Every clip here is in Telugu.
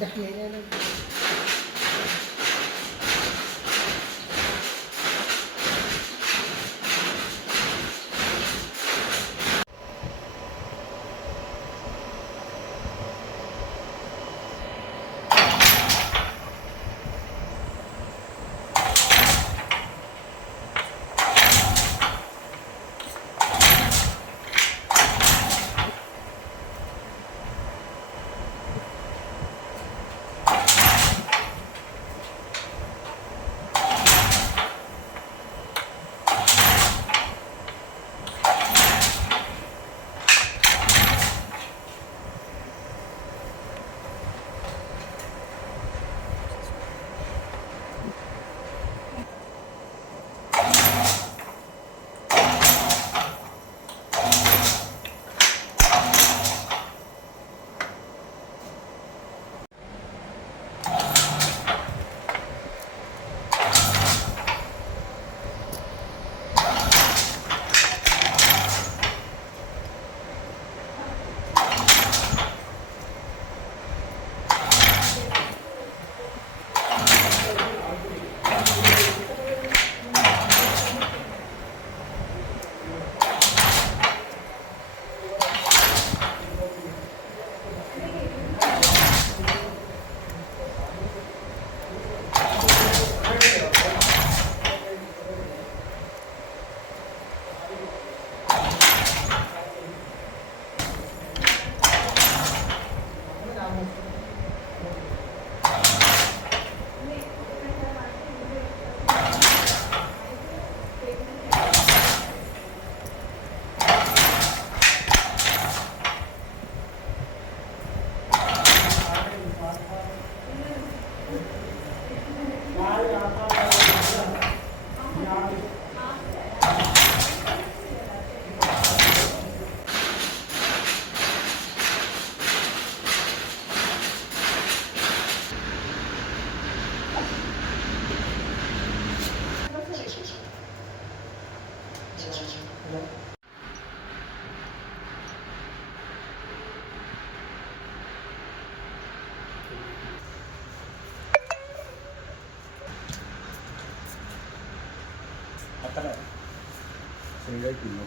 دحيح لا لا അത്ര ശരിയായിട്ടില്ല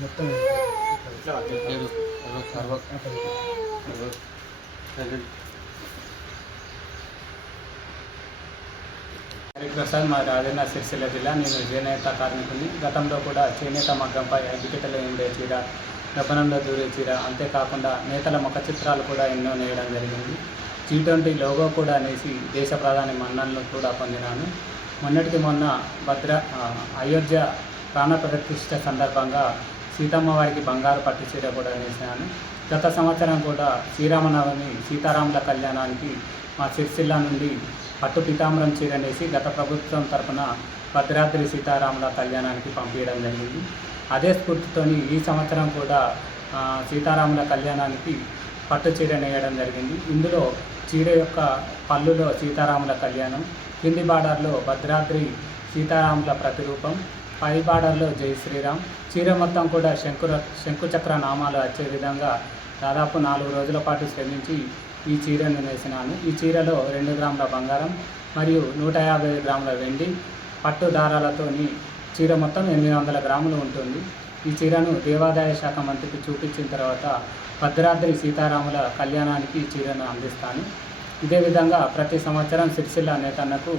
మొత్తం అరవై మా రాజన్న సిరిసిల్ల జిల్లా నేను చేనేత కార్మికుని గతంలో కూడా చేనేత మగ్గంపై అగ్గిపెట్టెలు ఉండే చీర గపనంలో దూరే చీర అంతేకాకుండా నేతల ముఖ చిత్రాలు కూడా ఎన్నో నేయడం జరిగింది. జీ ట్వంటీ లోగో కూడా నేసి దేశ ప్రధాని మన్ననలు కూడా పొందినాను. మొన్నటికి మొన్న భద్ర అయోధ్య ప్రాణ ప్రతిష్ట సందర్భంగా సీతమ్మ వారికి బంగారు పట్టు చీర కూడా నేసినాను గత సంవత్సరం కూడా శ్రీరామనవమి సీతారాముల కళ్యాణానికి మా సిరిసిల్ల నుండి పట్టు పీతాంబరం చీర నేసి గత ప్రభుత్వం తరపున భద్రాద్రి సీతారాముల కళ్యాణానికి పంపించడం జరిగింది. అదే స్ఫూర్తితోని ఈ సంవత్సరం కూడా సీతారాముల కళ్యాణానికి పట్టు చీర నేయడం జరిగింది. ఇందులో చీర యొక్క పళ్ళులో సీతారాముల కళ్యాణం కింది బార్డర్లో భద్రాద్రి సీతారాముల ప్రతిరూపం పై బార్డర్లో జై శ్రీరామ్. చీర మొత్తం కూడా శంకుర శంకుచక్ర నామాలు వచ్చే విధంగా దాదాపు నాలుగు రోజుల పాటు శ్రమించి ఈ చీరను నేసినాను ఈ చీరలో రెండు గ్రాముల బంగారం మరియు నూట యాభై గ్రాముల వెండి పట్టు దారాలతోని చీర మొత్తం ఎనిమిది వందల గ్రాములు ఉంటుంది. ఈ చీరను దేవాదాయ శాఖ మంత్రికి చూపించిన తర్వాత భద్రాద్రి సీతారాముల కళ్యాణానికి ఈ చీరను అందిస్తాను. ఇదే విధంగా ప్రతి సంవత్సరం సిరిసిల్ల నేతన్నకు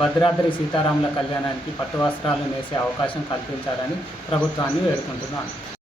భద్రాద్రి సీతారాముల కళ్యాణానికి పట్టు వస్త్రాలను నేసే అవకాశం కల్పించాలని ప్రభుత్వాన్ని వేడుకుంటున్నాను.